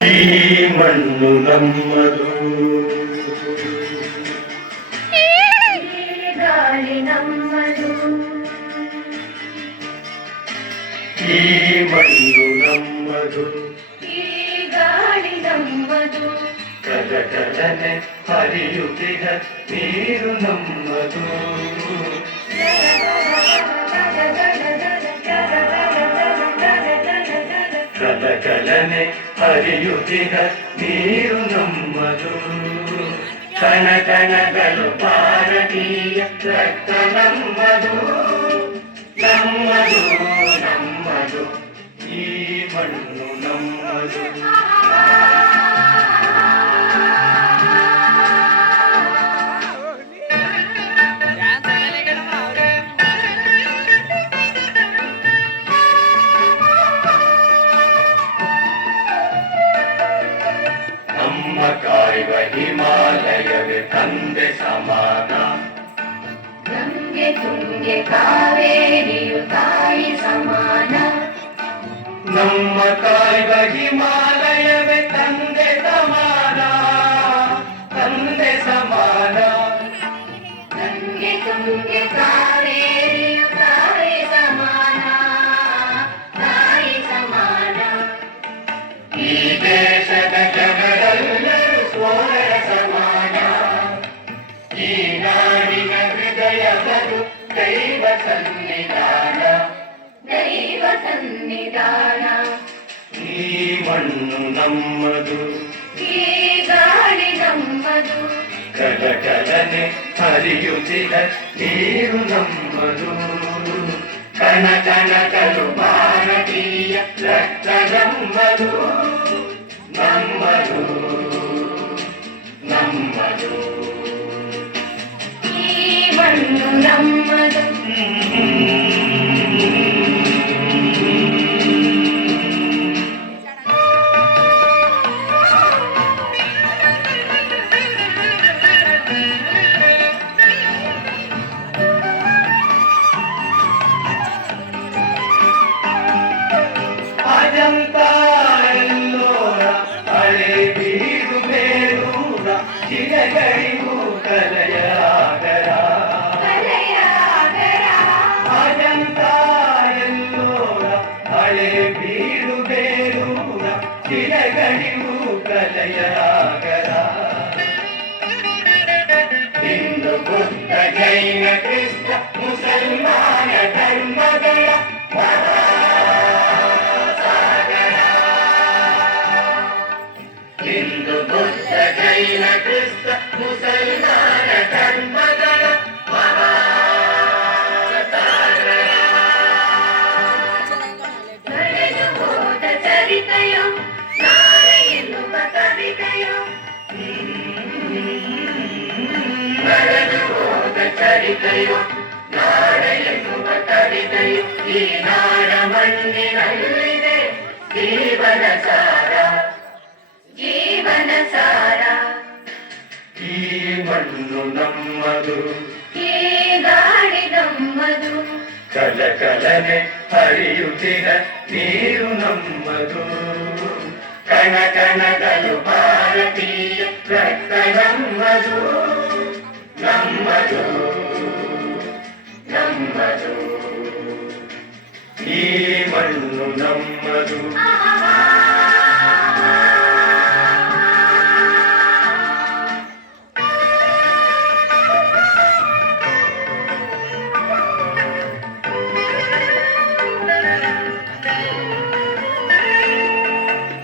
ಈ ಮಣ್ಣು ನಮ್ಮದು, ಈ ಗಾಳಿ ನಮ್ಮದು, ಈ ಮಣ್ಣು ನಮ್ಮದು, ಈ ಗಾಳಿ ನಮ್ಮದು, ಕಲಕಲನೆ ಹರಿಯುತ್ತಿದ ನೀರು ನಮ್ಮದು, ಕಲಕಲನೆ ಹರಿಯುತ್ತಿದ ನೀರು ನಮ್ಮದು, ಕಣ ಕಣಗಳು ಭಾರತೀಯ ರಕ್ತ ನಮ್ಮದು, ನಮ್ಮದು ನಮ್ಮದು, ಈ ಮಣ್ಣು ನಮ್ಮದು. ನಮ್ಮ ಕಾಯುವ ಹಿಮಾಲಯವೇ ತಂದೆ ಸಮಾನ, ಗಂಗೆ ತುಂಗೆ ಕಾವೇರಿಯು ತಾಯಿ ಸಮಾನ, ನಮ್ಮ ಕಾಯುವ ಹಿಮಾಲಯವೇ ತಂದೆ ಸಮಾನ, ತಂದೆ ಸಮಾನ, ಗಂಗೆ ತುಂಗೆ ಕಾವೇರಿಯು ತಾಯಿ ಸಮಾನ, ತಾಯಿ ಸಮಾನ, ಈ ದೇಶದ ಜನರೆಲ್ಲರೂ ಸ್ವರ ಸಮಾನ, ಈ ನಾಡಿನ ಹೃದಯವರು ದೈವ ಸನ್ನಿಧಾನ, ದೈವ ಸನ್ನಿಧಾನ, ಈ ಮಣ್ಣು ನಮ್ಮದು, ಈ ಗಾಳಿ ನಮ್ಮದು, ಕಲಕಲನೆ ಹರಿಯುತ್ತಿದ ನೀರು ನಮ್ಮದು, ಕಣ ಕಣಗಳು ಭಾರತೀಯ ರಕ್ತ ನಮ್ಮದು, ನಮ್ಮದು ನಮ್ಮದು, ಈ ಮಣ್ಣು ನಮ್ಮದು. ಅಜಂತ ಎಲ್ಲೋರ ಹಳೆ ಬೀಡು ಬೇರೂರ ಶಿಲೆಗಳಿಗೂ ಕಲೆಯ ಆಗರ, ಅಜಂತ ಎಲ್ಲೋರ ಹಳೆ ಬೀಡು ಬೇರೂರ ಶಿಲೆಗಳಿಗೂ ಕಲೆಯ ಆಗರ, ಹಿಂದೂ ಬುದ್ಧ ಜೈನ ಕ್ರಿಸ್ತ ಮುಸಲ್ಮಾನ ಧರ್ಮಗಳ ಹಿಂದೂ ಬುದ್ಧ ಜೈನ ಕ್ರಿಸ್ತ ಮುಸಲ್ಮಾನ ಧರ್ಮಗಳ ನಡೆದು ಹೋದ ಚರಿತೆಯೋ ನಾಳೆ ಎನ್ನುವ ಕವಿತೆಯೋ, ನಡೆದು ಹೋದ ಚರಿತೆಯು ನಾಡೆ ಎನ್ನುವ ಕವಿತೆಯು, ಈ ನಾಡ ಮಣ್ಣಿನಲ್ಲಿದೆ ಜೀವನ ಸಾರ, ಜೀವನ ಸಾರ, ಈ ಮಣ್ಣು ನಮ್ಮದು, ಈ ಗಾಳಿ ನಮ್ಮದು, ಕಲಕಲನೆ ಹರಿಯುತ್ತಿದ ನೀರು ನಮ್ಮದು, ಕಣ ಕಣಗಳು ಭಾರತೀಯ ರಕ್ತ ನಮ್ಮದು, ನಮ್ಮದು ನಮ್ಮದು, ಈ ಮಣ್ಣು ನಮ್ಮದು.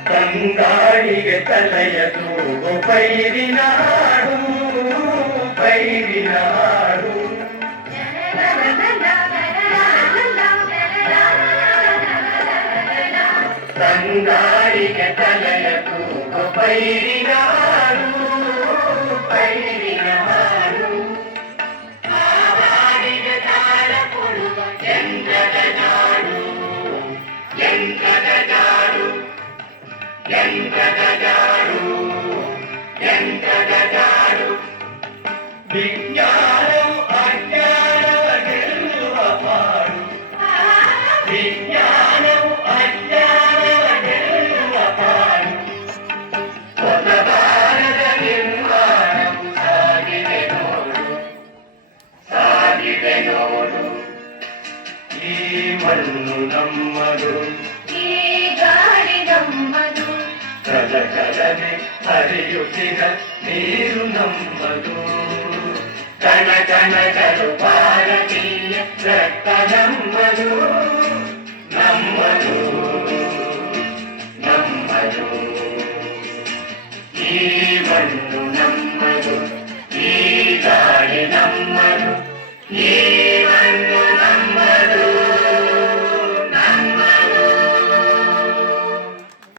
ತಂಗಾಳಿಗೆ ತಲೆಯ ತೂಗು ಪೈರಿನ ಹಾಡು, ಪೈರಿನ ಹಾಡು, ತಂಗಾಳಿಗೆ ತಲೆಯ ತೂಗು ಪೈರಿನ ಹಾಡು, ಪೈರಿನ ಹಾಡು, ಆ ಹಾಡಿಗೆ ತಾಳ ಕೊಡುವ ಯಂತ್ರದ ಜಾಡು, ಯಂತ್ರದ ಜಾಡು, ಯಂತ್ರದ ಜಾಡು, ಯಂತ್ರದ ಜಾಡು, ವಿಜ್ಞಾನವು ಅಜ್ಞಾನವ ಗೆಲ್ಲುವ ಪಾಡು, ವಿಜ್ಞಾನವು ಅಜ್ಞಾನವ ಗೆಲ್ಲುವ ಪಾಡು, ಮಣ್ಣು ನಮ್ಮದು ಈ ಗಾಳಿ ನಮ್ಮದು ಕಲ ಕಲನೆ ಹರಿಯುತ್ತಿನ ನೀರು ನಮ್ಮದು ಕಣ ಕಣಗಳು ಭಾರತೀಯ ರಕ್ತ ನಮ್ಮದು ನಮ್ಮದು ನಮ್ಮದು ಈ ಮಣ್ಣು